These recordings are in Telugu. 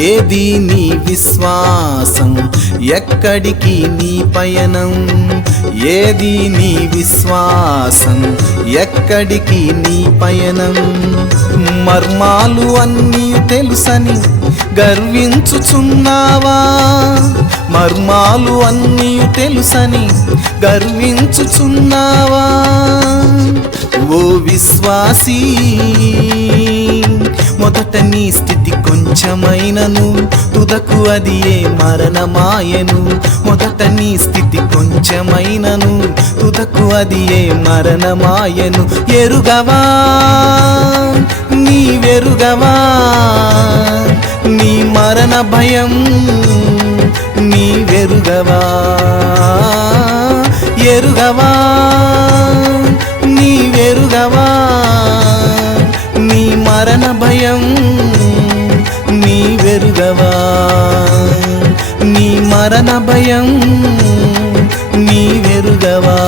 ఏది నీ విశ్వాసం ఎక్కడికి నీ పయనం? ఏది నీ విశ్వాసం ఎక్కడికి నీ పయనం? మర్మాలు అన్నీ తెలుసని గర్వించుచున్నావా? మర్మాలు అన్నీ తెలుసని గర్వించుచున్నావా? ఓ విశ్వాసీ మొదట నీ స్థితి కొంచెమైనను తుదకు అది ఏ మరణమాయను? మొదట నీ స్థితి కొంచెమైనను తుదకు అది ఏ మరణమాయను? ఎరుగవా? నీ వెరుగవా నీ మరణ భయం నీ వెరుగవా ఎరుగవా? మరణ భయం నీవెరుగవా?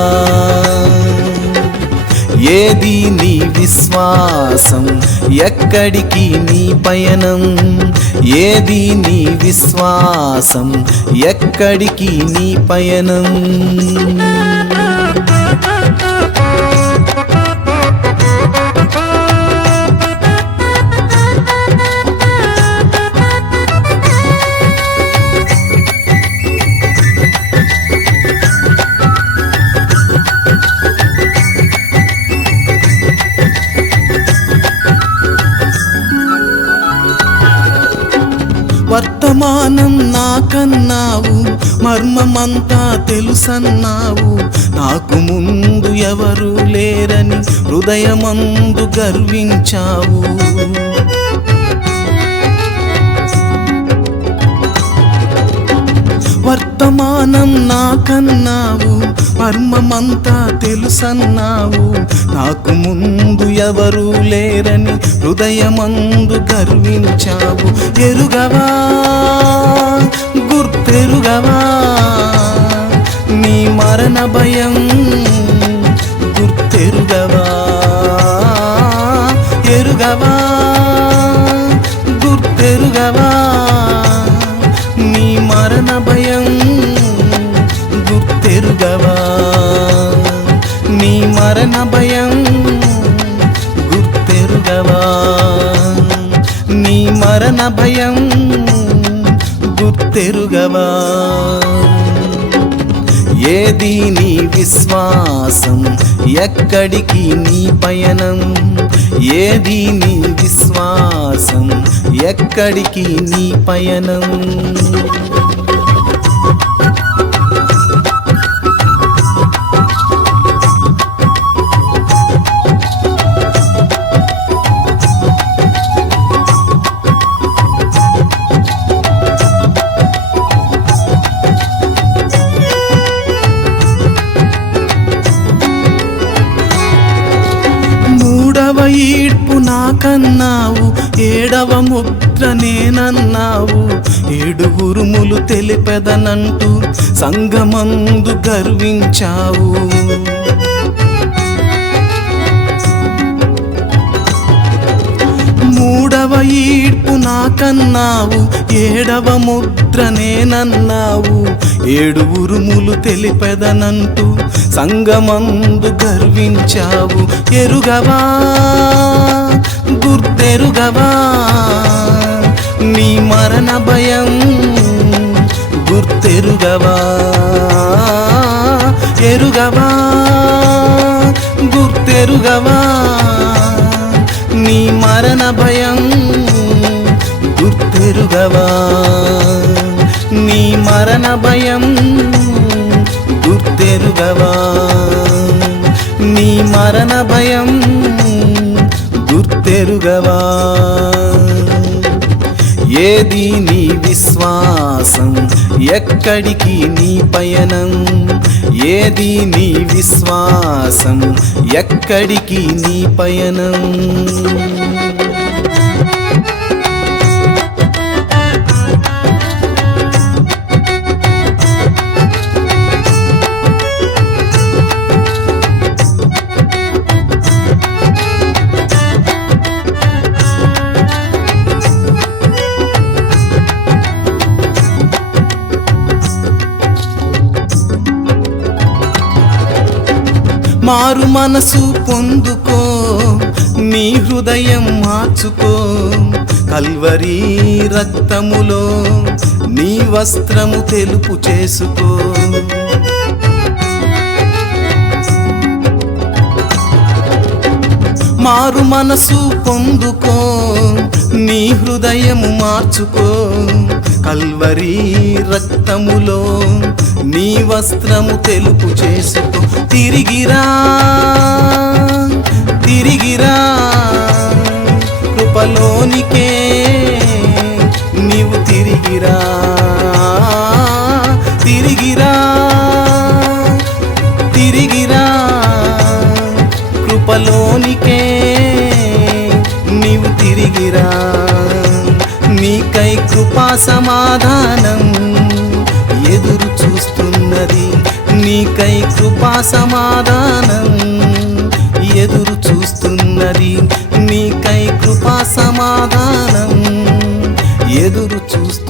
ఏది నీ విశ్వాసం? ఎక్కడికి నీ పయనం? ఏది నీ విశ్వాసం? ఎక్కడికి నీ పయనం? వర్తమానం నాకన్నావు మర్మమంతా తెలుసన్నావు. నాకు ముందు ఎవరు లేరని హృదయమందు గర్వించావు. వర్తమానం నాకన్నావు మర్మమంతా తెలుసన్నావు. నాకు ముందు ఎవరు లేరని హృదయమందు గర్వించావు. ఎరుగవా? గుర్తెరుగవా? నీ మరణ భయం గుర్తెరుగవా? మరణ భయం గుర్తెరుగవా? ఏది నీ విశ్వాసం? ఎక్కడికి నీ పయనం? ఏది నీ విశ్వాసం? ఎక్కడికి నీ పయనం? ఈడ్పు నాకన్నావు ఏడవ ముద్ర నేనన్నావు. ఏడుగురుములు తెలిపెదనంటూ సంగమందు గర్వించావు. మూడవ ఈడ్పు నాకన్నావు ఏడవ ముద్ర నేనన్నావు ఏడు ఉరుములు తెలిపెదనంటూ సంగమందు గర్వించావు. ఎరుగవా గుర్తెరుగవా నీ మరణ భయం గుర్తెరుగవా ఎరుగవా గుర్తెరుగవా నీ మరణ భయం గుర్తెరుగవా నీ మరణ భయం గుర్తెరుగవా? నీ మరణ భయం గుర్తెరుగవా? ఏది నీ విశ్వాసం? ఎక్కడికి నీ పయనం? ఏది నీ విశ్వాసం? ఎక్కడికి నీ పయనం? మారు మనసు పొందుకో నీ హృదయం మార్చుకో. కల్వరీ రక్తములో నీ వస్త్రము తెలుపు చేసుకో. మారు మనసు పొందుకో నీ హృదయము మార్చుకో. కల్వరీ రక్తములో నీ వస్త్రము తెలుపు చేసుకో తిరిగిరా తిరిగిరా. కృపలోనికే నీవు తిరిగిరా. సమాధానం ఎదురు చూస్తున్నది నీకై కృపా సమాధానం. ఎదురు చూస్తున్నది నీకై కృపా సమాధానం. ఎదురు చూస్తు